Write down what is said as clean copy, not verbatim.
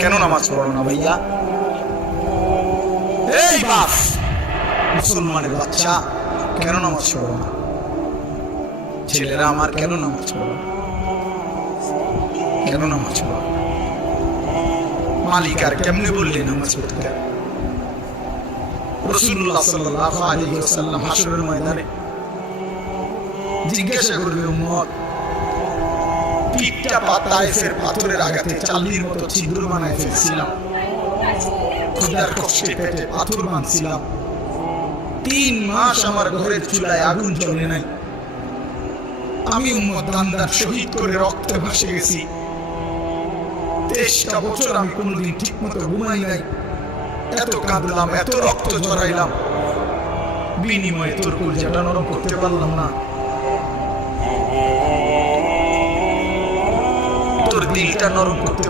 কেন নামাজ পড়ো না ভাইয়া? এই বাপ, মুসলমানের বাচ্চা, কেন নামাজ পড়ো না? ছেলেরা আমার, কেন নামাজ পড়ো? কেন নামাজ পড়ো? মালিক আর কেমনে বললে নামাজ পড়তে? রাসূলুল্লাহ সাল্লাল্লাহু আলাইহি ওয়াসাল্লাম হাশরের ময়দানে জিজ্ঞাসা করবে, উম্মত, পিঠটা তায়েফের পাথরের আঘাতে চাল্লির মতো ছিদ্র বানায় ফেলছিলাম, ক্ষুধার কষ্টে পেটে পাথর বাঁধছিলাম, 3 মাস আমার ঘরের চুলায় আগুন জ্বলে নাই, আমি উম্মত দান্দার শহীদ করে রক্তে ভাসে গেছি, 23টা বছর আমি কোনোদিন ঠিক মতো ঘুমাই নাই, এত কাঁদলাম, এত রক্ত ঝরাইলাম, বিনিময়ে তোর কলিজাটা নরম করতে পারলাম না, তোর দিলটা নরম করতে